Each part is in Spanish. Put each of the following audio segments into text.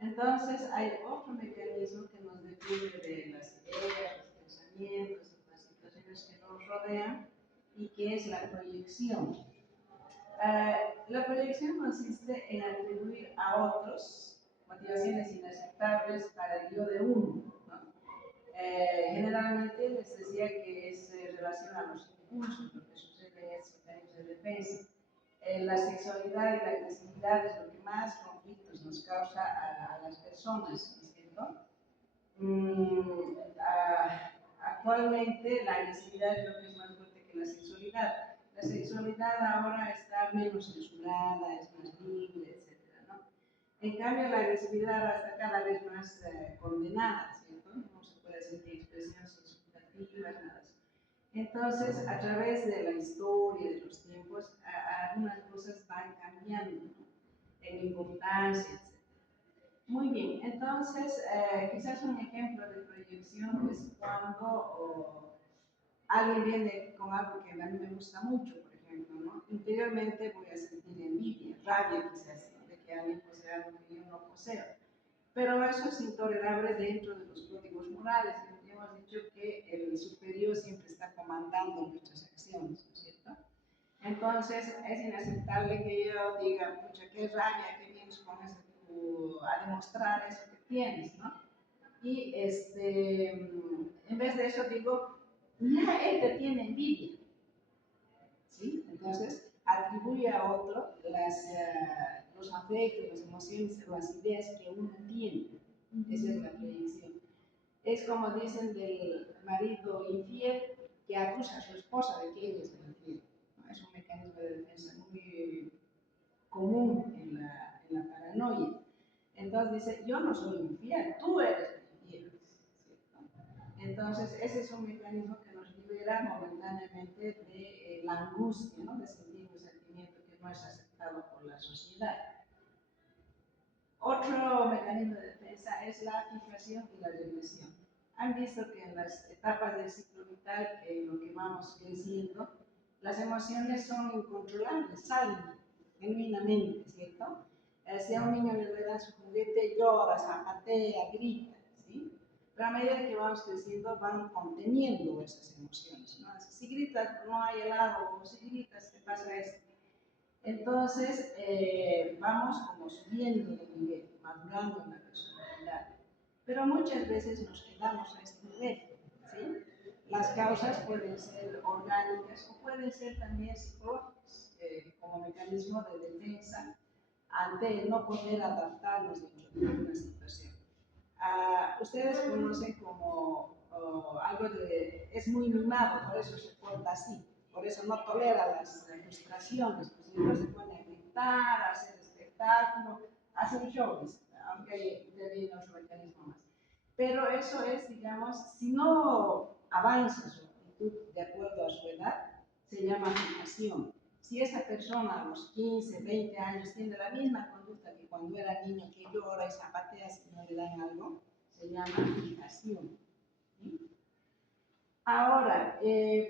Entonces, hay otro mecanismo que nos depende de las ideas, los pensamientos, las situaciones que nos rodean, y que es la proyección. La proyección consiste en atribuir a otros motivaciones inaceptables para el yo de uno, ¿no? Generalmente les decía que es relación a los impulsos, lo que sucede en mecanismos de defensa. La sexualidad y la agresividad es lo que más conflictos nos causa a las personas, ¿no es cierto? Actualmente la agresividad creo que es más fuerte que la sexualidad. La sexualidad ahora está menos censurada, es más libre, etc., ¿no? En cambio, la agresividad está cada vez más condenada, ¿cierto? No se puede hacer ni expresiones insultativas, nada. Entonces, a través de la historia, de los tiempos, algunas cosas van cambiando, ¿no? En importancia, etc. Muy bien, entonces, quizás un ejemplo de proyección es cuando alguien viene con algo que a mí me gusta mucho, por ejemplo, ¿no? Interiormente voy a sentir envidia, rabia quizás, ¿no? De que alguien posee algo que yo no poseo. Pero eso es intolerable dentro de los códigos morales. Ya hemos dicho que el superior siempre está comandando nuestras acciones, ¿no es cierto? Entonces, es inaceptable que yo diga, pucha, qué rabia que vienes con eso, a demostrar eso que tienes, ¿no? Y en vez de eso digo, mira, él te tiene envidia, ¿sí? Entonces, atribuye a otro los afectos, las emociones, las ideas que uno tiene. Esa es la proyección. Es como dicen del marido infiel que acusa a su esposa de que ella es infiel. ¿No? Es un mecanismo de defensa muy común en la paranoia. Entonces dice, yo no soy infiel, tú eres infiel. ¿Cierto? Entonces, ese es un mecanismo que nos libera momentáneamente de la angustia, ¿no? De sentir un sentimiento que no es aceptado por la sociedad. Otro mecanismo de defensa es la fijación y la regresión. Han visto que en las etapas del ciclo vital, en lo que vamos creciendo, las emociones son incontrolables, salen genuinamente, ¿cierto? Si a un niño le dan su juguete, llora, zapatea, grita, ¿sí? Pero a medida que vamos creciendo, van conteniendo esas emociones, ¿no? Si gritas, no hay helado, o si gritas, te pasa esto. Entonces, vamos como subiendo de nivel, madurando en la personalidad. Pero muchas veces nos quedamos a este nivel, ¿sí? Las causas pueden ser orgánicas o pueden ser también psicológicas, como mecanismo de defensa ante no poder adaptarnos dentro de una situación. Ustedes conocen como algo de, es muy mimado, por eso se porta así, por eso no tolera las frustraciones, pues entonces se pone a gritar, a hacer espectáculo, a hacer shows, aunque debe otro mecanismo más. Pero eso es, digamos, si no avanza su actitud de acuerdo a su edad, se llama fijación. Si esa persona a los 15, 20 años tiene la misma conducta que cuando era niño, que llora y zapatea si no le dan algo, se llama fijación. ¿Sí? Ahora,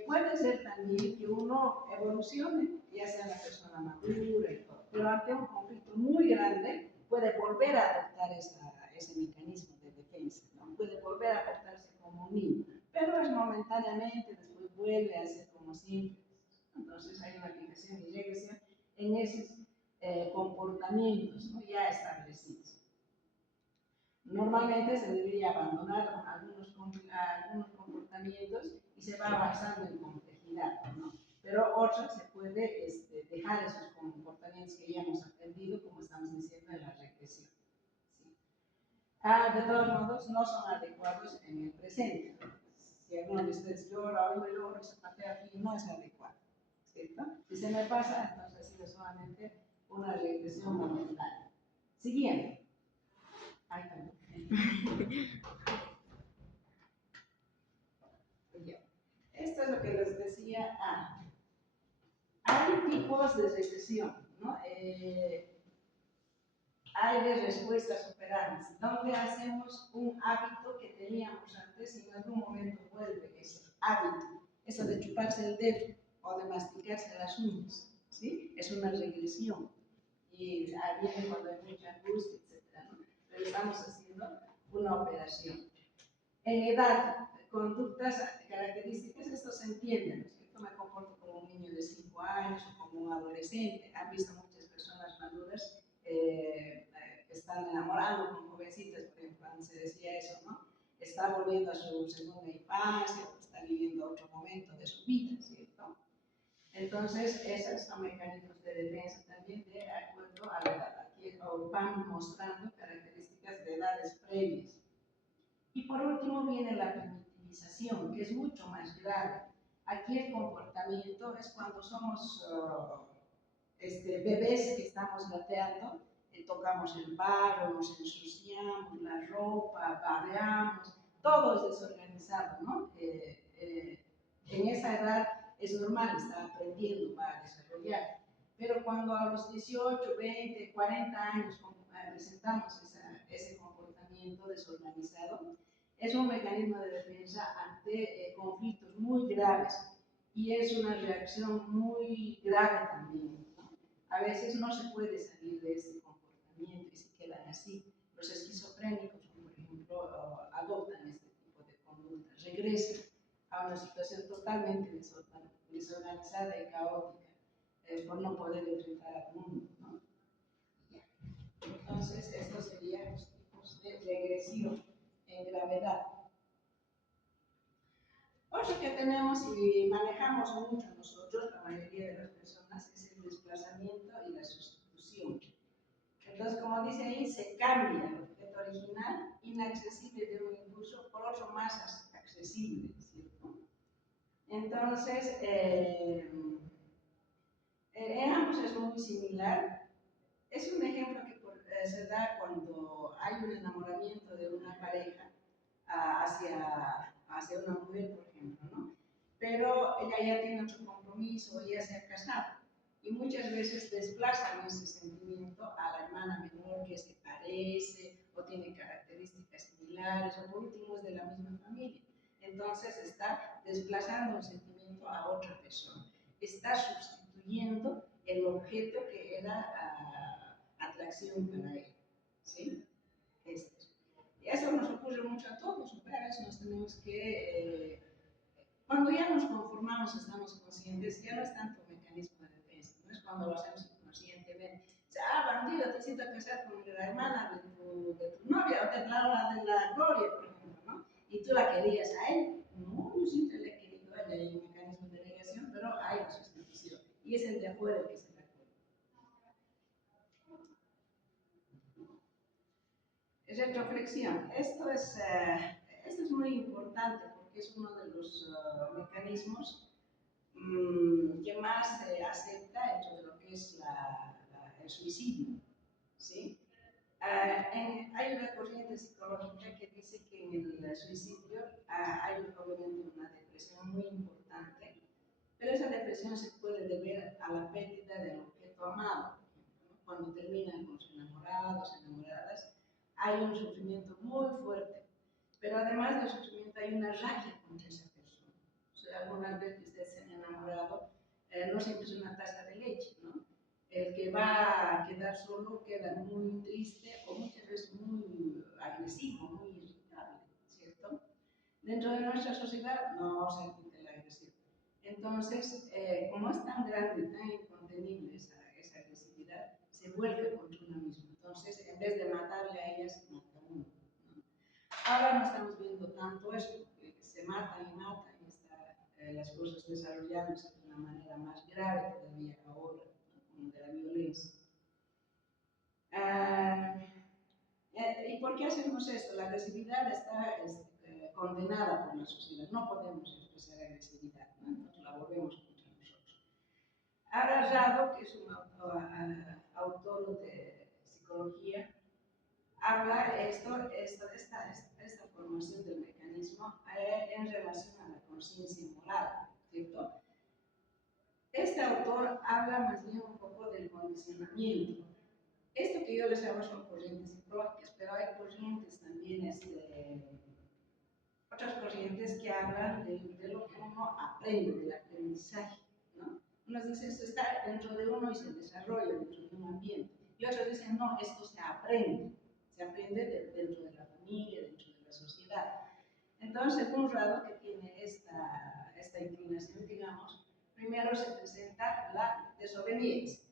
puede ser también que uno evolucione, ya sea la persona madura y todo, pero ante un conflicto muy grande puede volver a adoptar ese mecanismo de defensa, ¿no? Puede volver a portarse como un niño, pero es momentáneamente, después vuelve a ser como siempre. Entonces hay una fijación y regresión en esos comportamientos, ¿no? Ya establecidos. Normalmente se debería abandonar algunos comportamientos y se va avanzando en complejidad, ¿no? Pero otros se puede dejar esos comportamientos que ya hemos aprendido, como estamos diciendo en la regresión. ¿Sí? De todos modos, no son adecuados en el presente. Si alguno de ustedes llora o yo lloro y se patea aquí, no es adecuado, ¿cierto? Si se me pasa, entonces ha sido solamente una regresión momentánea. Siguiente. Ahí está. Esto es lo que les decía. Hay tipos de regresión, ¿no? Hay de respuestas operantes, donde hacemos un hábito que teníamos antes y en algún momento vuelve ese hábito, eso de chuparse el dedo o de masticarse las uñas, ¿sí? Es una regresión y viene cuando hay mucha angustia, etc., ¿no? Pero estamos haciendo una operación. En edad, conductas características, esto se entiende, ¿no es cierto? Me comporto como un niño de 5 años o como un adolescente. Han visto muchas personas maduras que están enamorando con jovencitas, por ejemplo, antes se decía eso, ¿no? Está volviendo a su segunda infancia, está viviendo otro momento de su vida, ¿cierto? Entonces, esos son mecanismos de defensa también de acuerdo a la edad. Aquí van mostrando características de edades previas. Y por último viene la primitivización, que es mucho más grave. Aquí el comportamiento es cuando somos bebés que estamos gateando, tocamos el barro, nos ensuciamos la ropa, babeamos, todo es desorganizado, ¿no? En esa edad es normal, está aprendiendo, va a desarrollar. Pero cuando a los 18, 20, 40 años presentamos ese comportamiento desorganizado, es un mecanismo de defensa ante conflictos muy graves y es una reacción muy grave también, ¿no? A veces no se puede salir de este comportamiento y se quedan así. Los esquizofrénicos, por ejemplo, adoptan este tipo de conductas, regresan a una situación totalmente desorganizada y caótica por no poder enfrentar al mundo, ¿no? Entonces, estos serían los tipos de regresión en gravedad. Otro que tenemos y manejamos mucho nosotros, la mayoría de las personas, es el desplazamiento y la sustitución. Entonces, como dice ahí, se cambia el objeto original, inaccesible de un impulso, por otro más accesible, ¿cierto? Entonces, en ambos es muy similar. Es un ejemplo que se da cuando hay un enamoramiento de una pareja hacia una mujer, por ejemplo, ¿no? Pero ella ya tiene otro compromiso, ya se ha casado. Y muchas veces desplazan ese sentimiento a la hermana menor que se parece o tiene características similares o por último es de la misma familia. Entonces está desplazando un sentimiento a otra persona. Está sustituyendo el objeto que era atracción para él. ¿Sí? Y eso nos ocurre mucho a todos. A veces nos tenemos que cuando ya nos conformamos, estamos conscientes, ya no es tanto mecanismo de defensa, no es cuando lo hacemos inconscientemente. O sea, bandido, te siento casar con la hermana de tu novia, o de la Gloria, por ejemplo, ¿no? Y tú la querías a él. No, yo siempre le he querido a ella, hay un mecanismo de negación, pero hay una sustitución. Y es el de afuera el que se da cuenta. Retroflexión. Esto es muy importante porque es uno de los mecanismos que más se acepta dentro de lo que es el suicidio. ¿Sí? Hay una corriente psicológica que dice que en el suicidio hay obviamente una depresión muy importante, pero esa depresión se puede deber a la pérdida del objeto amado. ¿No? Cuando terminan con sus enamorados, enamoradas, hay un sufrimiento muy fuerte, pero además del sufrimiento hay una rabia contra esa persona. O sea, algunas veces ustedes se han enamorado, no siempre es una taza de leche, ¿no? El que va a quedar solo queda muy triste o muchas veces muy agresivo, muy irritable, ¿cierto? Dentro de nuestra sociedad no se entiende la agresión. Entonces, como es tan grande, tan incontenible esa agresividad, se vuelve contra uno mismo. Entonces, en vez de matarle a ella, se mata a uno, ¿no? Ahora no estamos viendo tanto eso, que se matan y matan y las cosas desarrollándose de una manera más grave todavía ahora, ¿no? De la violencia. ¿Y por qué hacemos esto? La agresividad está condenada por la sociedad, no podemos expresar agresividad, ¿no? Entonces la volvemos contra nosotros. Ara Rado, que es un autor de psicología, habla esta formación del mecanismo en relación a la conciencia moral, ¿cierto? Este autor habla más bien un poco del condicionamiento. Esto que yo les hablo son corrientes psicológicas, pero hay corrientes también, otras corrientes que hablan de lo que uno aprende, del aprendizaje, ¿no? Unos dicen esto está dentro de uno y se desarrolla dentro de un ambiente, y otros dicen no, esto se aprende aprende dentro de la familia, dentro de la sociedad. Entonces, un grado que tiene esta inclinación, digamos, primero se presenta la desobediencia.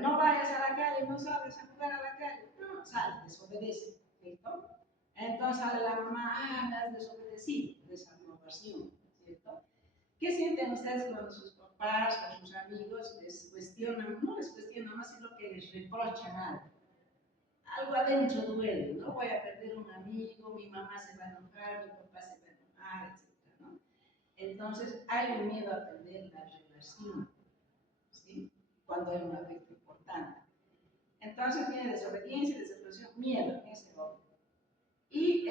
No vayas a la calle, no sabes a jugar a la calle, no, sale, desobedece, ¿cierto? Entonces sale la mamá, me has desobedecido, desaprobación, ¿cierto? ¿Qué sienten ustedes cuando sus papás o sus amigos les cuestionan, no les cuestionan, más sino que les reprochan algo? Algo adentro duele, ¿no? Voy a perder un amigo, mi mamá se va a enojar, mi papá se va a enojar, etc., ¿no? Entonces hay un miedo a perder la relación, ¿sí? Cuando hay un afecto importante. Entonces tiene desobediencia, desaparición, miedo en ese orden. Y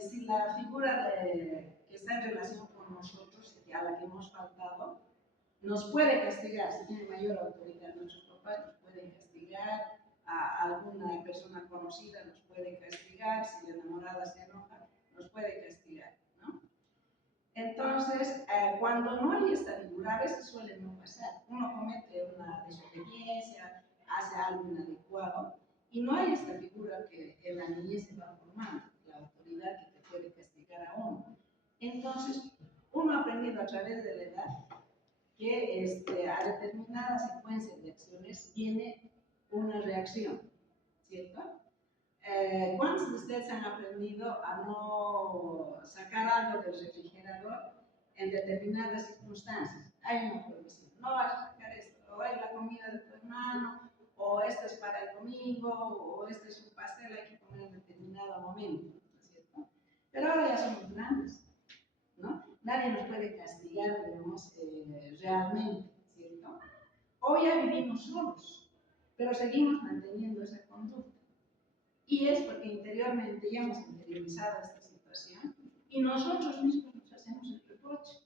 si la figura que está en relación con nosotros, a la que hemos faltado, nos puede castigar, si tiene mayor autoridad, nuestros papás nos pueden castigar, a alguna persona conocida nos puede castigar, si la enamorada se enoja, nos puede castigar, ¿no? Entonces, cuando no hay esta figura, a veces suele no pasar. Uno comete una desobediencia, hace algo inadecuado, y no hay esta figura que en la niñez se va formando, la autoridad que te puede castigar a uno. Entonces, uno ha aprendido a través de la edad que a determinada secuencia de acciones tiene una reacción, ¿cierto? ¿Cuántos de ustedes han aprendido a no sacar algo del refrigerador en determinadas circunstancias? Hay una prohibición, no vas a sacar esto, o es la comida de tu hermano, o esto es para el domingo, o este es un pastel, hay que comer en determinado momento, ¿cierto? Pero ahora ya somos grandes, ¿no? Nadie nos puede castigar, digamos, realmente, ¿cierto? Hoy ya vivimos solos, pero seguimos manteniendo esa conducta. Y es porque interiormente ya hemos interiorizado esta situación y nosotros mismos nos hacemos el reproche,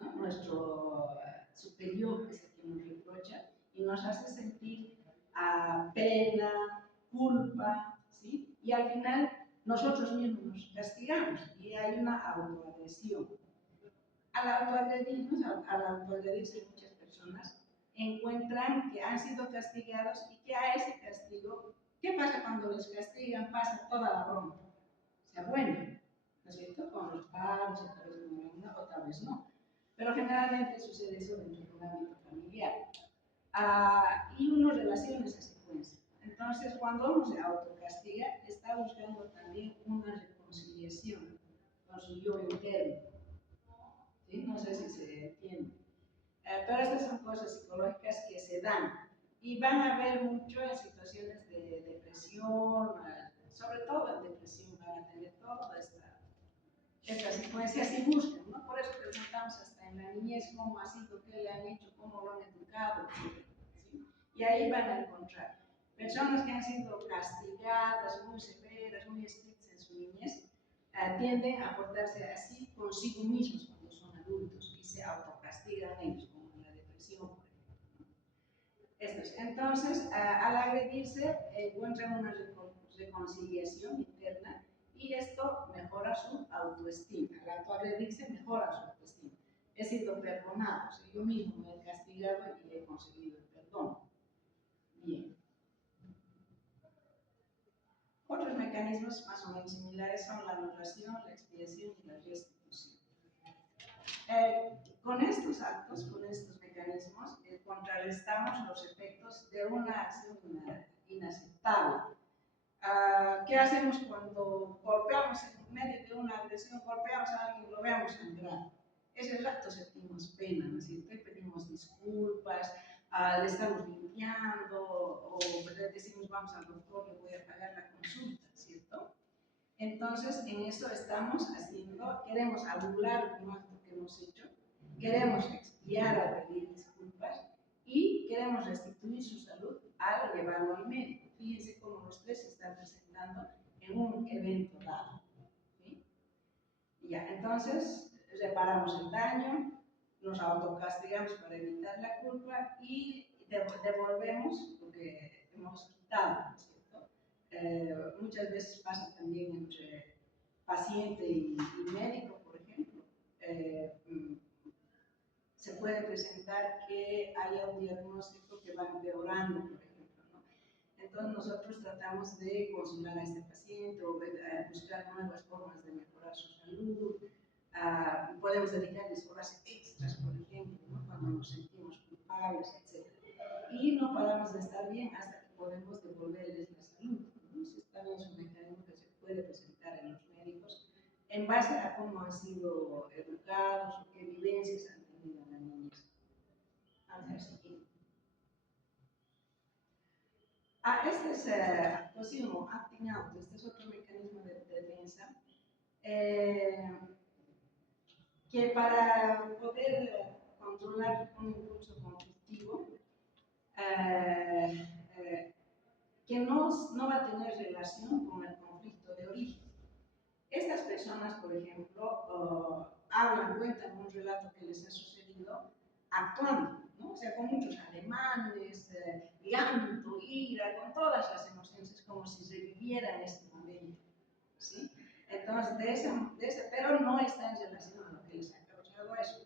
¿no? Nuestro superior es el que nos reprocha y nos hace sentir pena, culpa, ¿sí? Y al final nosotros mismos nos castigamos y hay una autoagresión. Al autoagredirse muchas personas encuentran que han sido castigados y que a ese castigo, ¿qué pasa cuando les castigan? Pasa toda la broma, sea buena, ¿no es cierto? Con los padres, otra vez una, otra vez no. Pero generalmente sucede eso dentro de un ámbito familiar. Y uno relaciona esa secuencia. Entonces, cuando uno se autocastiga, está buscando también una reconciliación con su yo interno. ¿Sí? No sé si se entiende. Pero estas son cosas psicológicas que se dan y van a ver mucho en situaciones de depresión, sobre todo en depresión van a tener toda esta secuencia si buscan, ¿no? Por eso preguntamos hasta en la niñez cómo ha sido, qué le han hecho, cómo lo han educado, ¿sí? Y ahí van a encontrar personas que han sido castigadas, muy severas, muy estrictas en su niñez, tienden a portarse así consigo mismos cuando son adultos y se autocastigan ellos, como en la depresión, por ejemplo. Entonces, al agredirse, encuentran una reconciliación interna y esto mejora su autoestima. Al autoagredirse, mejora su autoestima. He sido perdonado, o sea, yo mismo me he castigado y he conseguido el perdón. Bien. Otros mecanismos más o menos similares son la anulación, la expiación y la restitución. Con estos actos, con estos mecanismos, contrarrestamos los efectos de una acción inaceptable. ¿Qué hacemos cuando golpeamos en medio de una agresión, golpeamos a alguien y lo veamos sangrar? Ese rato sentimos pena, ¿no es cierto? Y pedimos disculpas, le estamos limpiando, o le decimos vamos al doctor, le voy a pagar la consulta, ¿cierto? Entonces, en eso estamos haciendo, queremos anular un acto que hemos hecho, queremos expiar al pedir disculpas y queremos restituir su salud al llevarlo al médico. Fíjense cómo los tres se están presentando en un evento dado, ¿sí? Y ya, entonces reparamos el daño, nos autocastigamos para evitar la culpa y devolvemos lo que hemos quitado, ¿no es cierto? Muchas veces pasa también entre paciente y médico, por ejemplo. Se puede presentar que haya un diagnóstico que va empeorando, por ejemplo, ¿no? Entonces nosotros tratamos de consolar a este paciente o buscar nuevas formas de mejorar su salud. Podemos dedicarles horas extras, por ejemplo, ¿no? Cuando nos sentimos culpables, etc. Y no paramos de estar bien hasta que podemos devolverles la salud. Entonces también es un mecanismo que se puede presentar en los médicos en base a cómo han sido educados o qué vivencias han tenido en la niñez. Este es actuación o acting out, este es otro mecanismo de defensa que para poder controlar un impulso conflictivo que no va a tener relación con el conflicto de origen. Estas personas, por ejemplo, hablan, cuentan un relato que les ha sucedido actuando, ¿no? O sea, con muchos ademanes, llanto, ira, con todas las emociones, es como si revivieran ese momento, ¿sí? Entonces, pero no está en relación a lo que les ha causado eso.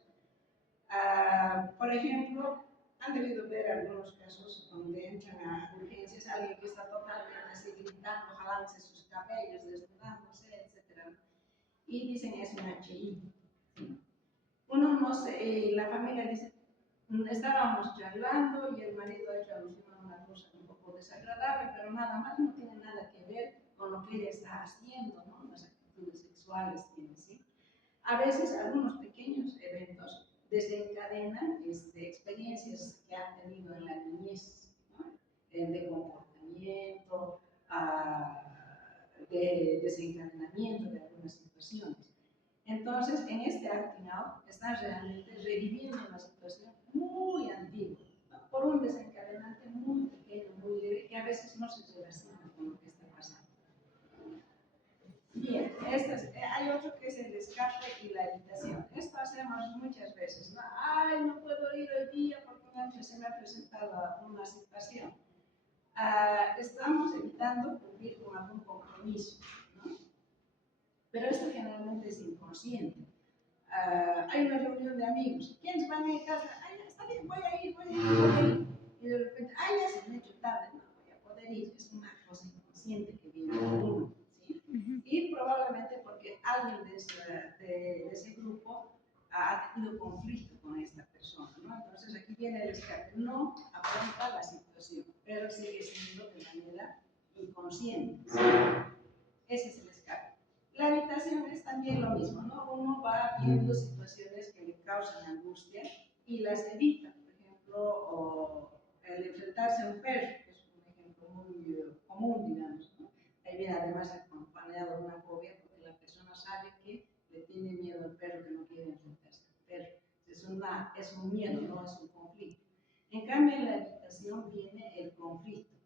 Por ejemplo, han debido ver algunos casos donde entran a urgencias alguien que está totalmente así gritando, jalándose sus cabellos, desnudándose, etc. Y dicen es un HI. Uno no sé, la familia dice, estábamos charlando y el marido ha hecho alusión a una cosa un poco desagradable, pero nada más, no tiene nada que ver con lo que ella está haciendo, ¿no? Las actitudes sexuales tiene, ¿sí? A veces algunos pequeños eventos desencadenan experiencias que han tenido en la niñez, ¿no? De comportamiento, de desencadenamiento de algunas situaciones. Entonces, en este acting out, están realmente reviviendo una situación muy antigua, ¿no? Por un desencadenante muy pequeño, muy leve, que a veces no se relaciona con lo que está pasando. Bien, hay otro que es el escape y la evitación. Esto hacemos muchas veces, ¿no? Ay, no puedo ir hoy día porque se me ha presentado una situación. Estamos evitando cumplir con algún compromiso, ¿no? Pero esto generalmente es inconsciente. Hay una reunión de amigos, ¿quiénes van a ir a casa? Ay, está bien, voy a ir. Y de repente, ay, ya se me ha hecho tarde, no voy a poder ir. Es una cosa inconsciente que viene de uno, ¿sí? Y probablemente porque alguien de ese grupo ha tenido conflicto con esta persona, ¿no? Entonces aquí viene el escape, no afronta la situación, pero sigue siendo de manera inconsciente, ¿sí? Ese es el escape. La habitación es también lo mismo, ¿no? Uno va viendo situaciones que le causan angustia y las evita. Por ejemplo, el enfrentarse a un perro, que es un ejemplo muy común, digamos, ¿no? Ahí viene además acompañado de una fobia porque la persona sabe que le tiene miedo al perro, que no quiere enfrentarse al perro. Es un miedo, no es un conflicto. En cambio, en la habitación viene el conflicto.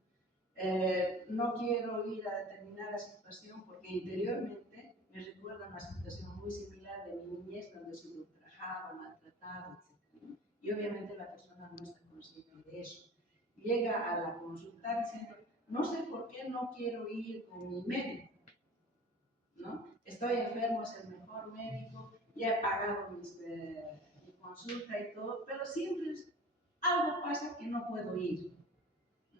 No quiero ir a determinada situación porque interiormente me recuerda una situación muy similar de mi niñez donde he sido ultrajado, maltratado, etc. Y obviamente la persona no está consciente de eso. Llega a la consulta diciendo, no sé por qué no quiero ir con mi médico, ¿no? Estoy enfermo, es el mejor médico, ya he pagado mi consulta y todo, pero siempre algo pasa que no puedo ir,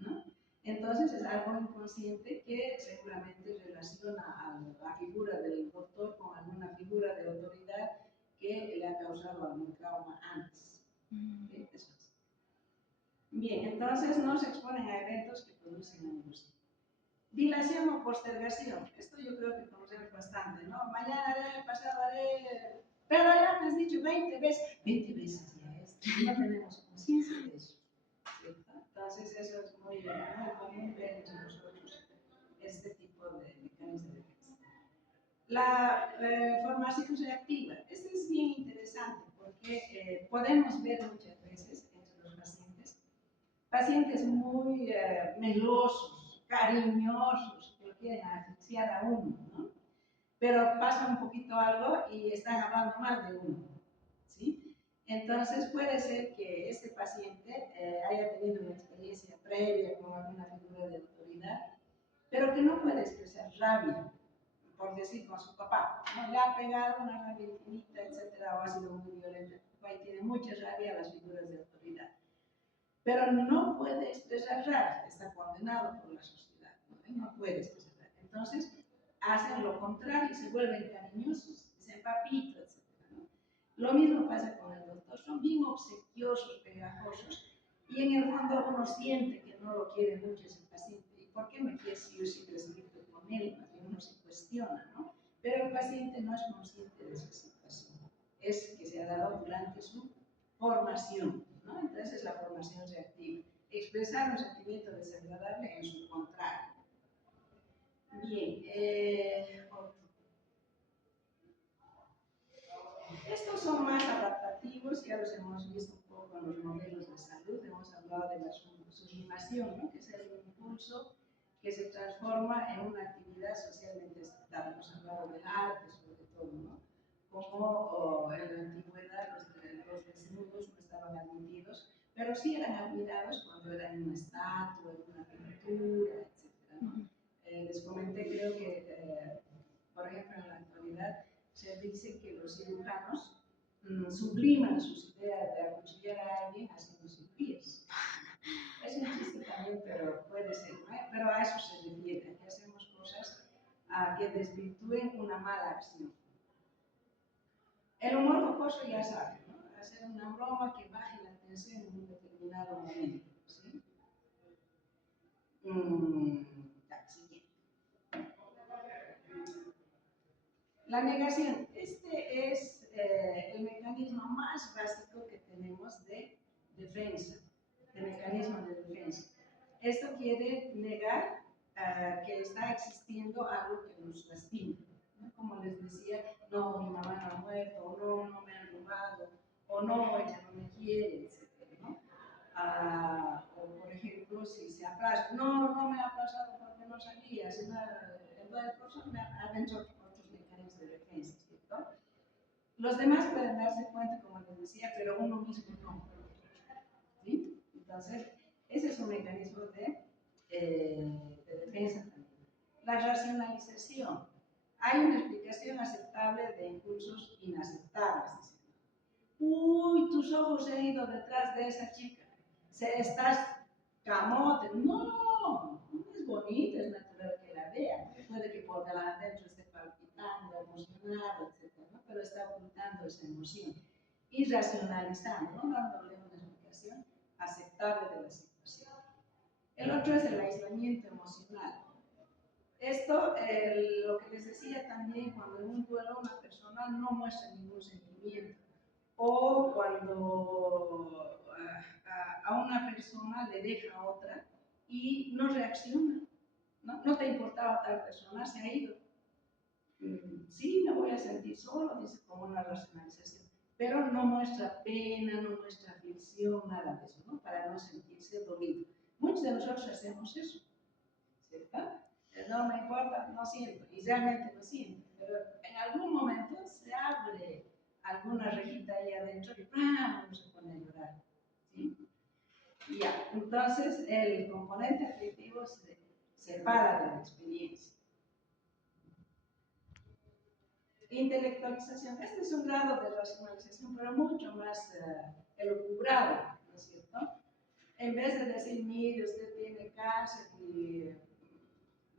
¿no? Entonces es algo inconsciente que seguramente relaciona a la figura del doctor con alguna figura de autoridad que le ha causado algún trauma antes. ¿Sí? Eso es. Bien, entonces no se exponen a eventos que producen angustia. Dilación o postergación. Esto yo creo que conocemos bastante, ¿no? Mañana haré, pasado haré, pero ya me has dicho 20 veces. 20 veces ya es. No tenemos conciencia de eso. Entonces eso es muy común ver entre nosotros este tipo de mecanismos de defensa. La formación reactiva. Esto es bien interesante porque podemos ver muchas veces entre los pacientes muy melosos, cariñosos, que lo quieren asfixiar a uno, ¿no? Pero pasa un poquito algo y están hablando mal de uno, ¿sí? Entonces puede ser que ese paciente haya tenido una experiencia previa con alguna figura de autoridad, pero que no puede expresar rabia, por decir con su papá, ¿no? Le ha pegado una rabia infinita, etcétera, o ha sido muy violento. El papá tiene mucha rabia a las figuras de autoridad. pero no puede expresar rabia, está condenado por la sociedad, no puede expresar rabia. Entonces, hacen lo contrario y se vuelven cariñosos, dicen papito, etc. ¿no? Lo mismo pasa con el doctor, son bien obsequiosos, pegajosos, y en el fondo uno siente que no lo quiere mucho ese paciente. ¿Y por qué me quiere si yo siempre estoy con él? Más bien uno se cuestiona, ¿no? Pero el paciente no es consciente de esa situación, es que se ha dado durante su formación, ¿no? Entonces es la formación reactiva, expresar un sentimiento desagradable en su contrario. Bien, otro. Estos son más adaptativos, ya los hemos visto un poco en los modelos de salud, hemos hablado de la sublimación, ¿no? Que es el impulso que se transforma en una actividad socialmente aceptable. Hemos hablado del arte, sobre todo, ¿no? Como en la antigüedad los desnudos no estaban admitidos, pero sí eran admirados cuando eran en una estatua, en una pintura, etc. ¿no? Les comenté, creo que, por ejemplo, en la actualidad se dice que los cirujanos subliman sus ideas de acuchillar a alguien haciendo cirugías. Es un chiste también, pero puede ser, ¿no? Pero a eso se refiere, que hacemos cosas que desvirtúen una mala acción. El humor jocoso ya sabe, ¿no? Hacer una broma que baje la tensión en un determinado momento, ¿sí? Siguiente. La negación. Este es el mecanismo más básico que tenemos de defensa, de mecanismo de defensa. Esto quiere negar que está existiendo algo que nos lastima. ¿No? Como les decía, no, mi mamá no ha muerto, o no, no me han robado, o no, ella no me quiere, etc. ¿no? O por ejemplo, si se aplaza, no, no me ha aplazado porque no sabía, entonces por eso me han hecho otros mecanismos de defensa, ¿cierto? Los demás pueden darse cuenta, como les decía, pero uno mismo no. ¿Sí? Entonces, ese es un mecanismo de defensa también. La racionalización. Hay una explicación aceptable de impulsos inaceptables. Uy, tus ojos se han ido detrás de esa chica. Estás camote. No, es bonita, es natural que la vea. Puede que por adentro esté palpitando, emocionado, etc. ¿no? Pero está ocultando esa emoción. Y racionalizando, ¿no? Dándole una explicación aceptable de la situación. El otro es el aislamiento emocional. Esto, lo que les decía también, cuando en un duelo una persona no muestra ningún sentimiento, o cuando a una persona le deja a otra y no reacciona, ¿no? No te importaba tal persona, se ha ido. Sí, me voy a sentir solo, dice como una racionalización, pero no muestra pena, no muestra aflicción, nada de eso, ¿no? Para no sentirse dolido. Muchos de nosotros hacemos eso, ¿cierto? No me importa, no siento, y realmente no siento, pero en algún momento se abre alguna rejita ahí adentro y ¡pam! Uno se pone a llorar, ¿sí? Y ya, entonces el componente afectivo se separa de la experiencia. Intelectualización. Este es un grado de racionalización, pero mucho más elucubrado, ¿no es cierto? En vez de decir, mire, usted tiene cáncer y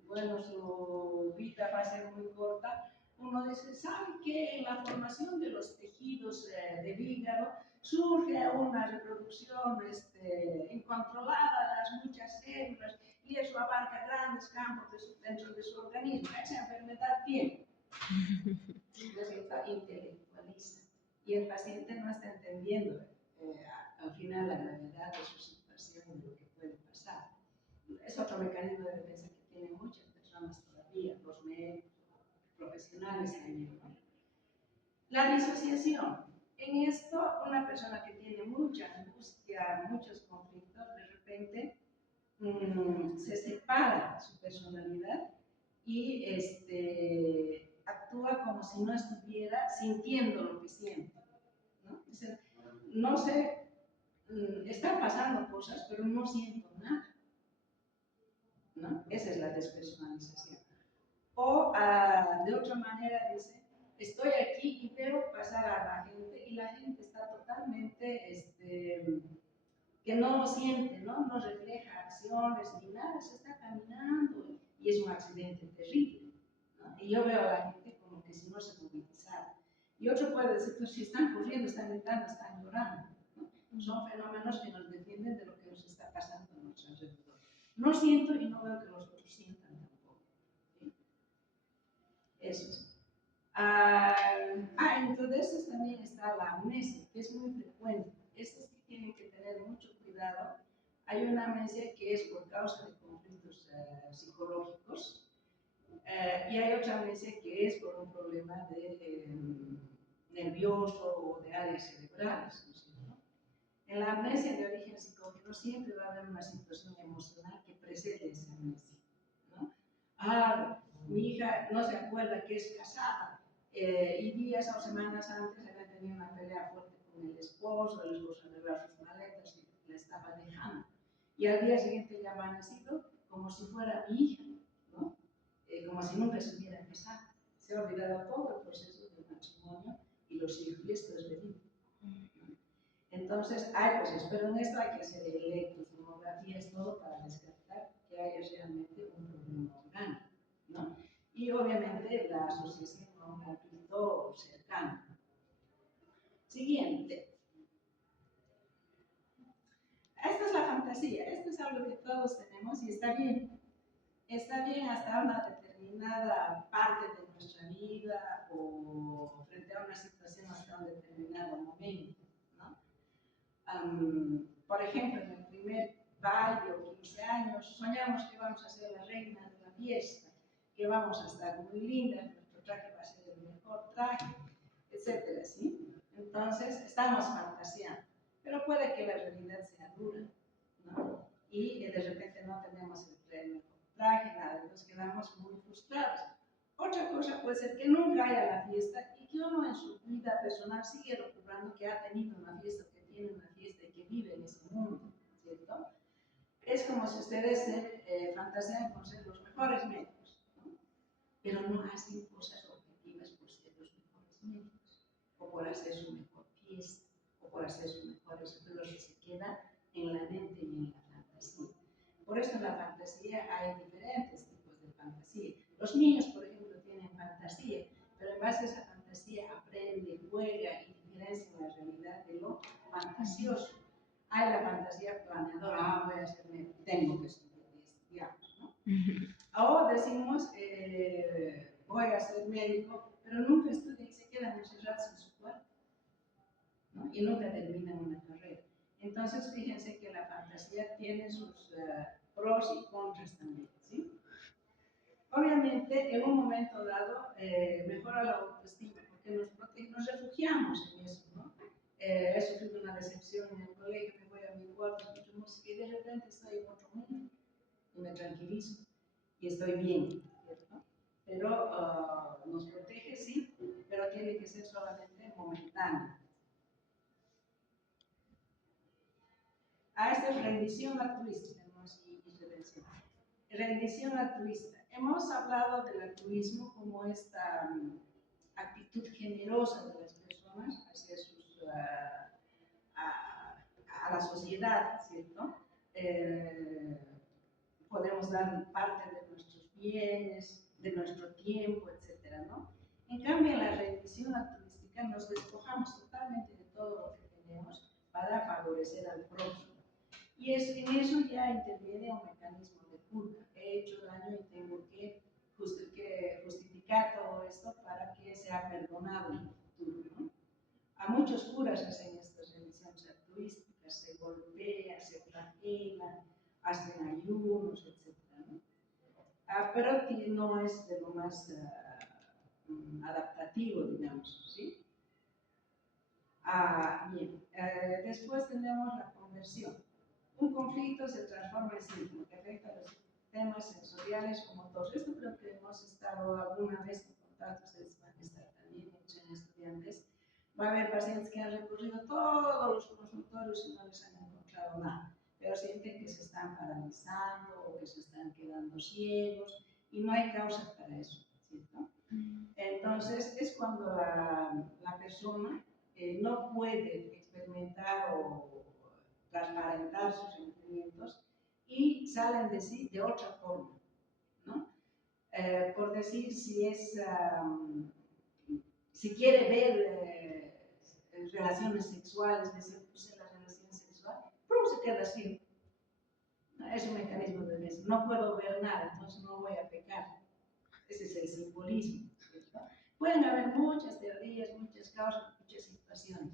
bueno, su vida va a ser muy corta, uno dice, ¿sabe qué? En la formación de los tejidos del hígado surge una reproducción incontrolada de las muchas células y eso abarca grandes campos dentro de su organismo. Esa enfermedad tiene. ¿No es cierto? Intelectualiza. Y el paciente no está entendiendo al final la gravedad de su situación y de lo que puede pasar. Es otro mecanismo de defensa que tienen muchas personas todavía, los médicos, profesionales también, ¿no? La disociación. En esto, una persona que tiene mucha angustia, muchos conflictos, de repente se separa su personalidad y actúa como si no estuviera sintiendo lo que siente, ¿no? Dice, no sé, están pasando cosas, pero no siento nada, ¿no? Esa es la despersonalización. O de otra manera dice, estoy aquí y veo pasar a la gente y la gente está totalmente que no lo siente, ¿no? No refleja acciones ni nada, se está caminando y es un accidente terrible, ¿no? Y yo veo a la gente como que si no se movilizara. Y otro puede decir, pues si están corriendo, están gritando, están llorando, ¿no? Son fenómenos que nos defienden de lo que nos está pasando a nuestro alrededor. No siento y no veo que los otros sientan tampoco, ¿sí? Eso es. Dentro de estos también está la amnesia, que es muy frecuente. Estos que tienen que tener mucho cuidado. Hay una amnesia que es por causa de conflictos psicológicos y hay otra amnesia que es por un problema de, nervioso o de áreas cerebrales, ¿no es cierto? En la amnesia de origen psicológico siempre va a haber una situación emocional que precede esa amnesia, ¿no? Mi hija no se acuerda que es casada y días o semanas antes había tenido una pelea fuerte con el esposo arreglaba sus maletas y la estaba dejando. Y al día siguiente le ha amanecido como si fuera mi hija, ¿no? Como si nunca se hubiera casado. Se ha olvidado todo el proceso del matrimonio y los hijos, y esto es verídico. Entonces, pues pero en esto hay que hacer electrosonografías, todo para descartar que haya realmente un problema orgánico, ¿no? Y obviamente la asociación a un conflicto cercano. Siguiente. Esta es la fantasía, esto es algo que todos tenemos y está bien. Está bien hasta una determinada parte de nuestra vida o frente a una situación hasta un determinado momento, ¿no? Por ejemplo, en el primer baile o 15 años, soñamos que vamos a ser la reina de la fiesta, que vamos a estar muy lindas, nuestro traje va a ser el mejor traje, etcétera, ¿sí? Entonces, estamos fantaseando, pero puede que la realidad sea dura, ¿no? Y de repente no tenemos el mejor traje, nada, nos quedamos muy frustrados. Otra cosa puede ser que nunca haya la fiesta y que uno en su vida personal sigue recordando que ha tenido una fiesta, que tiene una fiesta y que vive en ese mundo, ¿cierto? Es como si ustedes fantasean con ser los mejores médicos, ¿no? Pero no hacen cosas objetivas por ser los mejores médicos, o por hacer su mejor fiesta, o por hacer su mejor eso, lo que se queda en la mente y en la fantasía. Por eso en la fantasía hay diferentes tipos de fantasía. Los niños, por ejemplo, tienen fantasía, pero en base a esa fantasía aprende, juega y diferencia la realidad de lo fantasioso. Hay la fantasía planeadora, voy a ser médico, tengo que estudiar, ¿no? O decimos, voy a ser médico, pero nunca estudian y se quedan encerrados en su cuerpo, ¿no? Y nunca terminan una carrera. Entonces, fíjense que la fantasía tiene sus pros y contras también, ¿sí? Obviamente, en un momento dado, mejora la autoestima, porque nos protege, nos refugiamos en eso, ¿no? He sufrido una decepción en el colegio, me voy a mi cuarto, escucho música y de repente estoy en otro mundo y me tranquilizo y estoy bien, ¿cierto? Pero nos protege, sí, pero tiene que ser solamente momentáneo. Esta es rendición altruista, y redención. Rendición altruista. Hemos hablado del altruismo como esta actitud generosa de las personas hacia sus, a la sociedad, ¿cierto? Podemos dar parte de nuestros bienes, de nuestro tiempo, etcétera, ¿no? En cambio, en la rendición altruística nos despojamos totalmente de todo lo que tenemos para favorecer al prójimo. Y en eso ya interviene un mecanismo de culpa. He hecho daño y tengo que justificar todo esto para que sea perdonado en el futuro, ¿no? A muchos curas hacen estas religiones altruísticas, se golpean, se flagelan, hacen ayunos, etc., ¿no? Pero no es de lo más adaptativo, digamos, ¿sí? Bien, después tenemos la conversión. Un conflicto se transforma en síntoma que afecta a los sistemas sensoriales o motores. Esto creo que hemos estado alguna vez en contacto, ustedes van a estar también en estudiantes. Va a haber pacientes que han recorrido todos los consultorios y no les han encontrado nada, pero sienten que se están paralizando o que se están quedando ciegos y no hay causa para eso, ¿cierto? Entonces es cuando la persona no puede experimentar o transparentar sus sentimientos y salen de sí de otra forma, ¿no? Por decir, si quiere ver relaciones sexuales, desde la relación sexual, pero se queda así. Es un mecanismo de defensa. No puedo ver nada, entonces no voy a pecar. Ese es el simbolismo, ¿cierto? Pueden haber muchas teorías, muchas causas, muchas situaciones,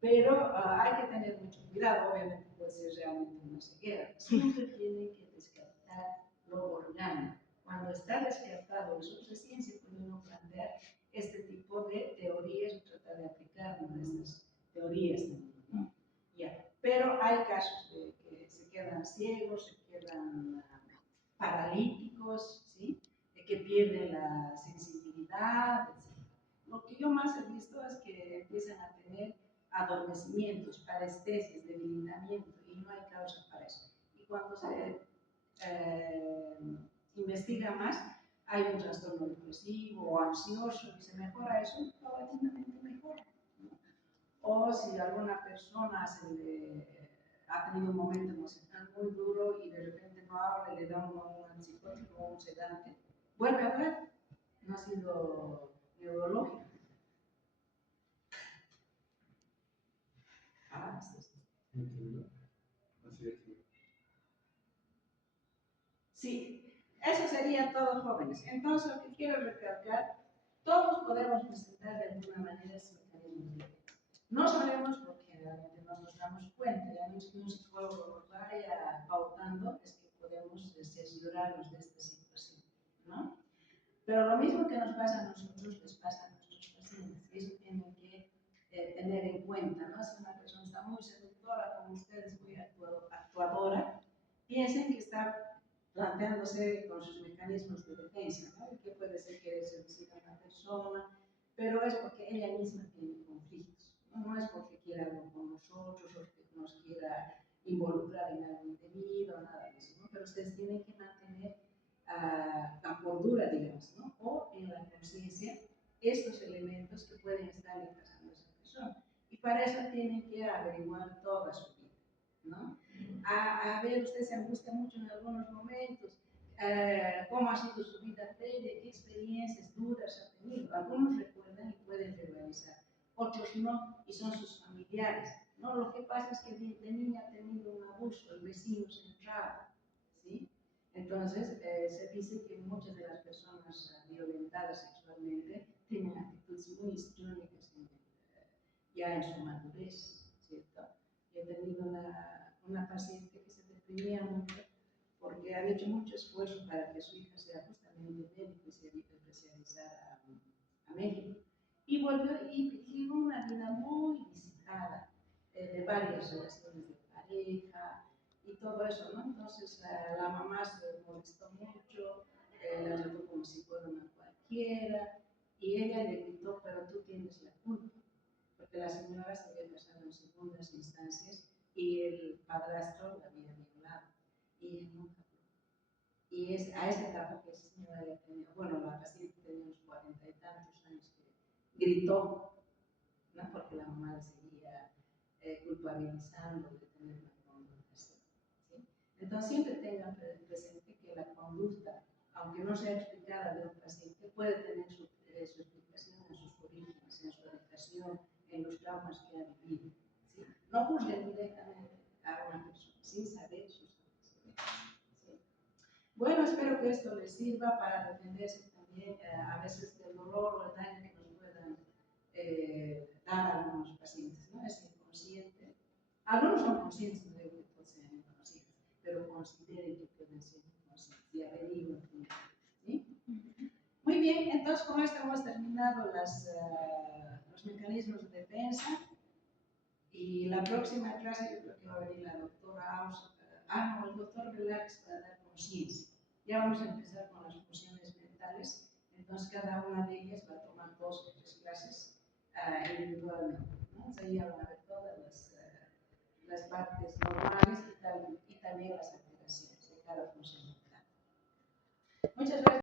pero hay que tener mucho cuidado. Obviamente puede ser realmente una ceguera. Siempre tienen que descartar lo orgánico. Cuando está descartado eso, recién se puede uno plantear este tipo de teorías y tratar de aplicar una de estas teorías también, ¿no? Ya. Pero hay casos de que se quedan ciegos, se quedan paralíticos, ¿sí? De que pierden la sensibilidad, etc. Lo que yo más he visto es que empiezan a tener adormecimientos, parestesias, debilitamiento, y no hay causa para eso. Y cuando se investiga más, hay un trastorno depresivo o ansioso y se mejora eso, paulatinamente mejora, ¿no? O si alguna persona ha tenido un momento emocional muy duro y de repente no habla y le da un antipsicótico o un sedante, vuelve a hablar, no ha sido neurológico. Sí, eso sería todo, jóvenes. Entonces, lo que quiero recalcar, todos podemos presentar de alguna manera ese mecanismo de defensa. No sabemos porque realmente no nos damos cuenta, ya no es que un psicólogo nos vaya pautando, es que podemos cerciorarnos de esta situación, ¿no? Pero lo mismo que nos pasa a nosotros, les pasa a nuestros pacientes, y eso tienen que tener en cuenta, ¿no? Si una persona está muy seductora como ustedes, muy actuadora, piensen que está planteándose con sus mecanismos de defensa, ¿no? Que puede ser que seducir a una persona, pero es porque ella misma tiene conflictos, ¿no? No es porque quiera algo con nosotros o que nos quiera involucrar en algo indebido, nada de eso, ¿no? Pero ustedes tienen que mantener la cordura, digamos, ¿no? O en la conciencia estos elementos que pueden estar pasando a esa persona. Y para eso tienen que averiguar toda su vida, ¿no? A ver, usted se angustia mucho en algunos momentos, cómo ha sido su vida previa, qué experiencias duras ha tenido. Algunos recuerdan y pueden verbalizar, otros no, y son sus familiares. No, lo que pasa es que de niña ha tenido un abuso, el vecino se entraba, ¿sí? Entonces, se dice que muchas de las personas violentadas sexualmente tienen actitudes muy histriónicas ya en su madurez, ¿cierto? Yo he tenido una paciente que se deprimía mucho porque había hecho mucho esfuerzo para que su hija sea justamente médico y se especializara a México. Y volvió y vivió una vida muy visitada, de varias relaciones de pareja y todo eso, ¿no? Entonces la mamá se molestó mucho, la trató como si fuera una cualquiera, y ella le gritó, pero tú tienes la culpa, porque la señora se había casado en segundas instancias y el padrastro la había violado, y ella nunca. Y es a esa etapa que esa señora había tenido, bueno, la paciente tenía unos 40 y tantos años, que gritó, ¿no? Porque la mamá le seguía culpabilizando de tener una conducta así, ¿sí? Entonces siempre tengan presente que la conducta, aunque no sea explicada de un paciente, puede tener su explicación en sus orígenes, en su educación, en los traumas que ha vivido, ¿sí? No juzguen directamente a una persona sin saber sus antecedentes, ¿sí? Bueno, espero que esto les sirva para defenderse también a veces del dolor o el daño que nos puedan dar a algunos pacientes, ¿no? Es inconsciente. Algunos son conscientes, no digo que todos sean inconscientes, pero consideren que pueden ser inconscientes y averigüen, ¿sí? Muy bien, entonces con esto hemos terminado los mecanismos de defensa, y la próxima clase yo creo que va a venir la doctora Aus, no, el doctor Relax, para dar conciencia. Ya vamos a empezar con las funciones mentales, entonces cada una de ellas va a tomar 2 o 3 clases individualmente, ¿no? Entonces ahí van a ver todas las partes normales y también las alteraciones de cada función mental. Muchas gracias.